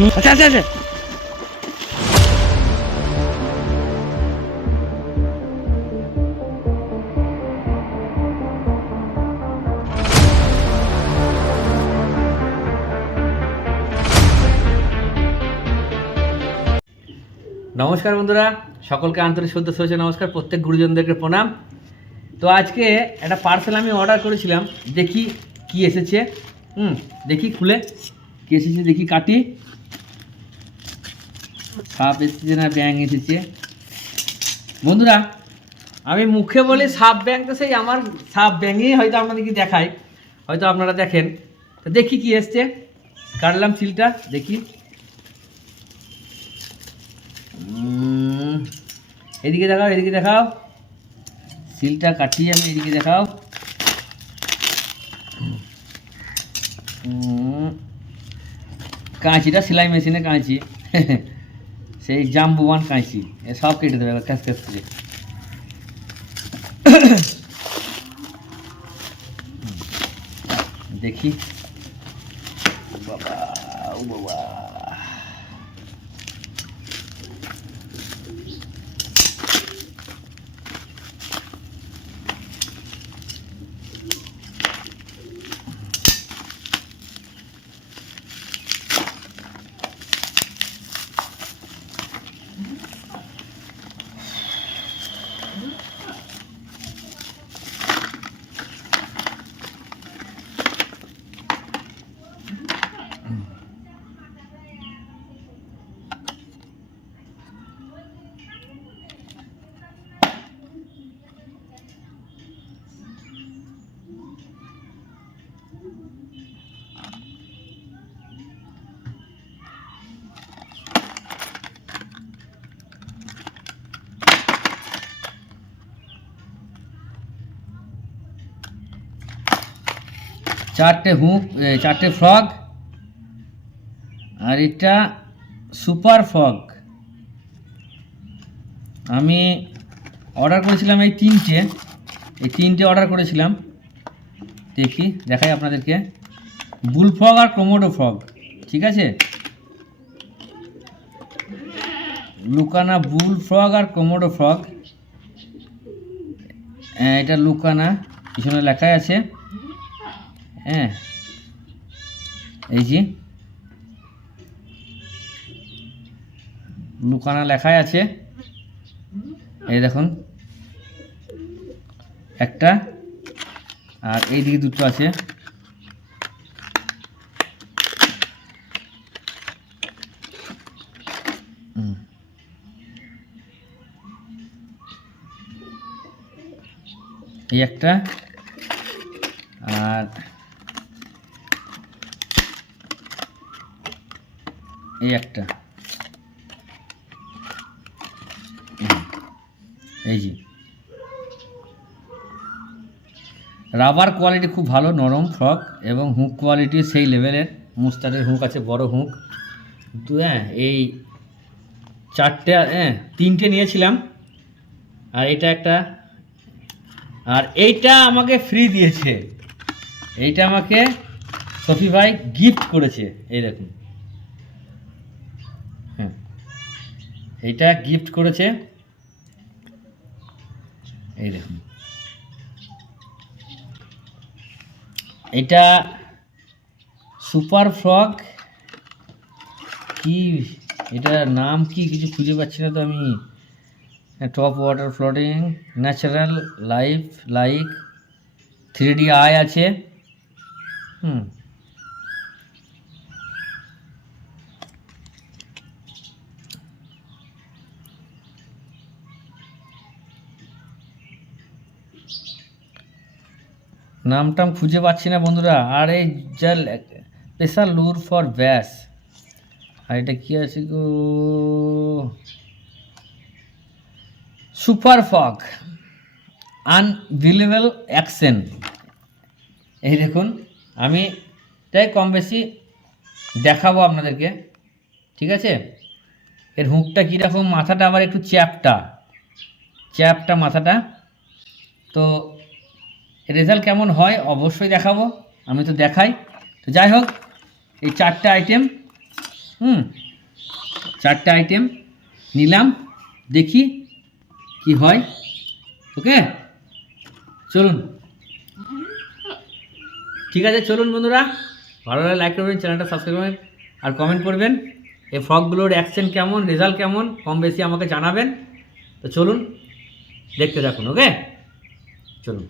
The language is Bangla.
আচ্ছা আচ্ছা আচ্ছা। নমস্কার বন্ধুরা, সকলকে আন্তরিক শ্রদ্ধা শুভেচ্ছা নমস্কার। প্রত্যেক গুরুজনদেরকে প্রণাম। তো আজকে একটা পার্সেল আমি অর্ডার করেছিলাম, দেখি কি এসেছে। দেখি খুলে কি এসেছে, দেখি কাটি। সাপ এসেছে না ব্যাঙ এসেছে? বন্ধুরা, আমি মুখে বলি সাপ ব্যাঙ, তো সেই আমার সাপ ব্যাঙই হয়তো আপনাদেরকে দেখাই, হয়তো আপনারা দেখেন। তো দেখি কি এসছে। কাটলাম সিলটা, দেখি। এদিকে দেখাও, এদিকে দেখাও। সিলটা কাটিয়ে আমি এদিকে দেখাও। কাঁচিটা সেলাই মেশিনে কাঁচি, সেই জাম্বুবান কাঁচি, সব কেটে দেবে ক্যাশ ক্যাশ করে। দেখি। বাবা ও বাবা, 4টে হুক, 4টে ফ্রগ, আর এটা সুপার ফ্রগ। আমি অর্ডার করেছিলাম এই তিনটে অর্ডার করেছিলাম। দেখি দেখাই আপনাদেরকে। বুল ফ্রগ আর কোমোডো ফ্রগ, ঠিক আছে? লুকানা বুল ফ্রগ আর কোমোডো ফ্রগ। এটা লুকানা, পিছনে লেখাই আছে। হ্যাঁ, এই যে লুকানা লেখাই আছে। এই দেখুন একটা, আর এই দিকে দুটো আছে। এই একটা, আর এই একটা। এই যে রাবার কোয়ালিটি খুব ভালো, নরম ফ্রক, এবং হুক কোয়ালিটি সেই লেভেলের। মুস্তারের হুক আছে, বড় হুক। তো এই 3টে নিয়েছিলাম, আর এটা একটা, আর এইটা আমাকে ফ্রি দিয়েছে। এইটা আমাকে সফি ভাই গিফট করেছে। এই দেখুন, এইটা গিফট করেছে। এই দেখুন, এটা সুপার ফ্রগ। কি এটার নাম কি কিছু খুঁজে পাচ্ছি না তো আমি। Top water floating, natural life like, 3D I আছে। নামটাম খুঁজে পাচ্ছি না বন্ধুরা। আর এই যা স্পেশাল লুর ফর ব্যাস, আর এটা কি আছে গো, সুপার ফগ আনবিলিভেবল অ্যাকশন। এই দেখুন, আমি তাই কম বেশি দেখাবো আপনাদেরকে, ঠিক আছে? এর হুকটা কীরকম, মাথাটা আবার একটু চ্যাপটা মাথাটা। তো রেজাল্ট কেমন হয় অবশ্যই দেখাবো, আমি তো দেখাই। তো যাই হোক, এই 4টে আইটেম চারটে আইটেম নিলাম, দেখি কি হয়। ওকে, চলুন, ঠিক আছে, চলুন বন্ধুরা, ভালো লাগলে লাইক করবেন, চ্যানেলটা সাবস্ক্রাইব করবেন আর কমেন্ট করবেন এই ফ্রকগুলোর অ্যাকশন কেমন, রেজাল্ট কেমন, কম বেশি আমাকে জানাবেন। তো চলুন দেখতে থাকুন। ওকে, চলুন।